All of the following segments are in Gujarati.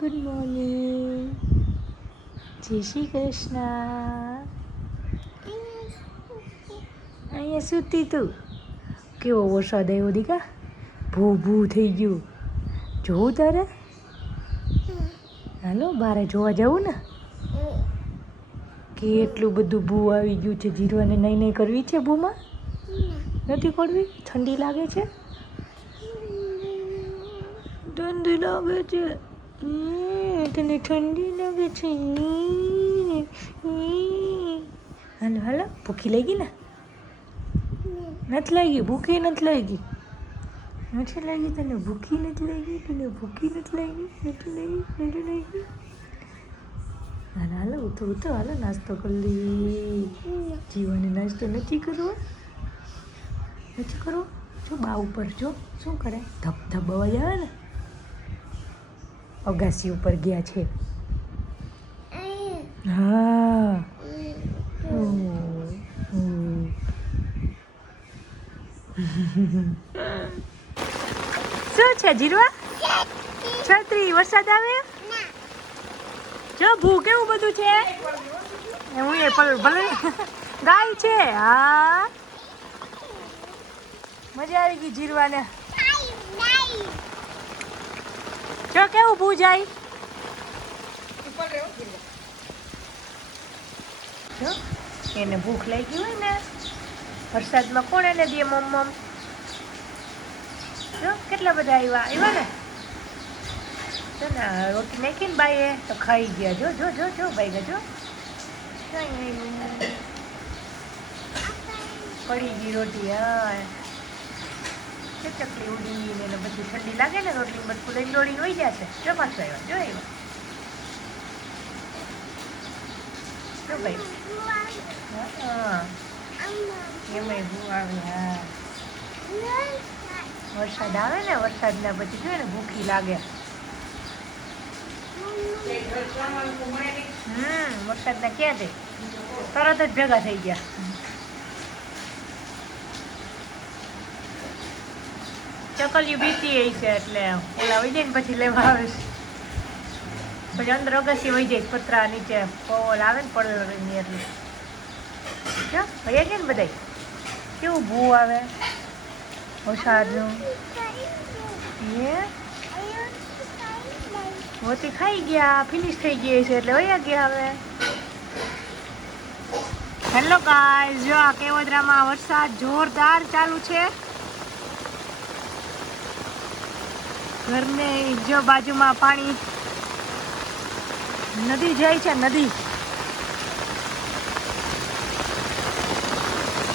ગુડ મોર્નિંગ, જય શ્રી કૃષ્ણ. અહીંયા સૂતી તું? કેવો વરસાદ આવ્યો દીકા, ભૂ ભૂ થઈ ગયું. જોવું તારે? હાલો બારે જોવા જવું ને. કેટલું બધું ભૂ આવી ગયું છે. જીરવાને નહીં નહીં કરવી છે ભૂમાં? નથી કરવી? ઠંડી લાગે છે? ઠંડી લાગે છે. તને ઠંડી લાગે છે? હાલો હાલો, ભૂખી લાગી ને? નથી લાગી? ભૂખી નથી લાગી? નથી લાગી તને? ભૂખી નથી લાગી? તને ભૂખી નથી લાગી? નથી લાગી? નથી લાગી? હાલો હાલો, ઉઠો ઉઠો, હાલો નાસ્તો કરી લઈ. જીવને નાસ્તો નથી કરવો? નથી કરવો? જો બા ઉપર જો શું કરે, ધબ ધબ અવાજ આવે ને. અગાસી ઉપર ગયા છે. હા. શું છે જીરવા? છત્રી? વરસાદ આવે? જો ભૂ કેવું બધું છે. હું એ ભલે ગાય છે. હા, મજા આવી ગઈ જીરવાને. જો કેવું ભૂ જાય. જો એને ભૂખ લાગી હોય ને વરસાદમાં કોણ એને દે મમ? જો કેટલા બધા આવ્યા ને. જો ને રોટી નાખીને બાઈએ તો ખાઈ ગયા. જો જો જો જો બાઈ જો પડી ગઈ રોટી. હા, કે ચકલી ઉડીને એને બધું ઠંડી લાગે ને, રોટલી બધું લઈને દોડીને વહી જશે. જો પાછું આવ્યા. જો આવ્યા. જો ભાઈ. હા, એમાંય ભૂ આવે. હા, વરસાદ આવે ને, વરસાદના પછી જો ને ભૂખી લાગે. વરસાદના ક્યાં છે? તરત જ ભેગા થઈ ગયા. ચકલિયું બીતી એ છે એટલે ઓલા વહી જાય ને પછી લેવા આવે છે. પછી અંદર અગાસી વહી જાય, પતરા નીચે પવન આવે ને પડવાની એટલે જો વહી જાય ને બધા. કેવું ભૂ આવે વરસાદનું. મોતી ખાઈ ગયા, ફિનિશ થઈ ગઈ છે એટલે વયા ગયા હવે. હેલો ગાઈઝ, જો આ કેવોદરામાં વરસાદ જોરદાર ચાલુ છે. ઘરને જો બાજુમાં પાણી, નદી જાય છે. નદી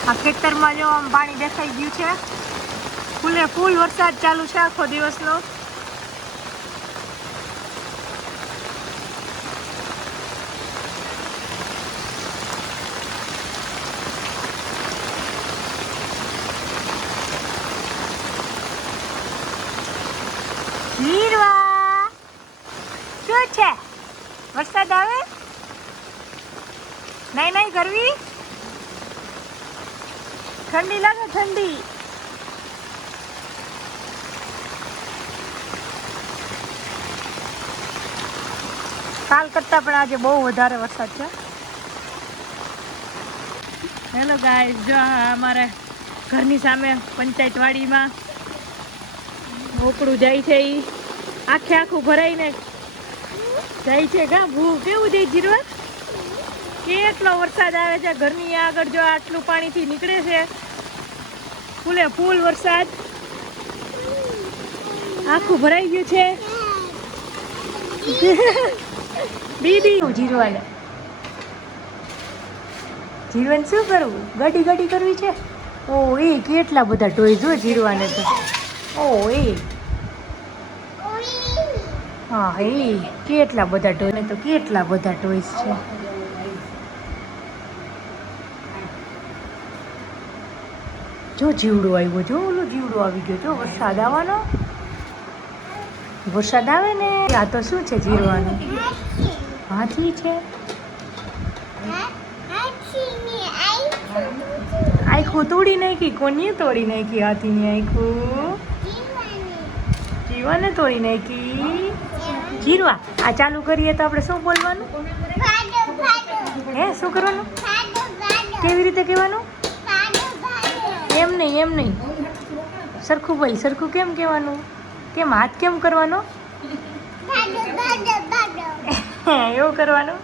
આ ખેતરમાં જો આમ પાણી દેખાઈ ગયું છે. ફૂલે ફૂલ વરસાદ ચાલુ છે આખો દિવસનો. જીરવા શું છે? વરસાદ આવે? નહીં નહીં કરવી? ઠંડી લાગે? ઠંડી કાલ કરતાં પણ આજે બહુ વધારે વરસાદ છે. હેલો ગાઈસ, જો અમારે ઘરની સામે પંચાયતવાડીમાં મોકળું જાય છે. એ આખે આખું ભરાઈને જાય છે. કા ભૂ કેવું જાય જીરવા? કેટલો વરસાદ આવે છે. ઘરની આગળ જો આટલું પાણીથી નીકળે છે. ફૂલે ફૂલ વરસાદ આખું ભરાઈ ગયું છે. દીદી જીરવાને જીરવાને શું કરવું? ગાડી ગાડી કરવી છે. ઓ એ કેટલા બધા ટોય જો જીરવાને તો. ઓ એ હા, એ કેટલા બધા ટોય ને તો કેટલા બધા ટોયસ છે. જો જીવડો આવ્યો. જો ઓલો જીવડો આવી ગયો. જો વરસાદ આવવાનો. વરસાદ આવે ને આ તો શું છે જીરવાનું? હાથી છે. આખું તોડી નાખી. કોની તોડી નાખી હાથીની આખું? અને તોડી નાખી જીરવા. આ ચાલુ કરીએ તો આપણે શું બોલવાનું? હે શું કરવાનું? કેવી રીતે કહેવાનું? એમ નહીં સરખું બોલ. સરખું કેમ કહેવાનું? કેમ હાથ કેમ કરવાનો? એવું કરવાનું.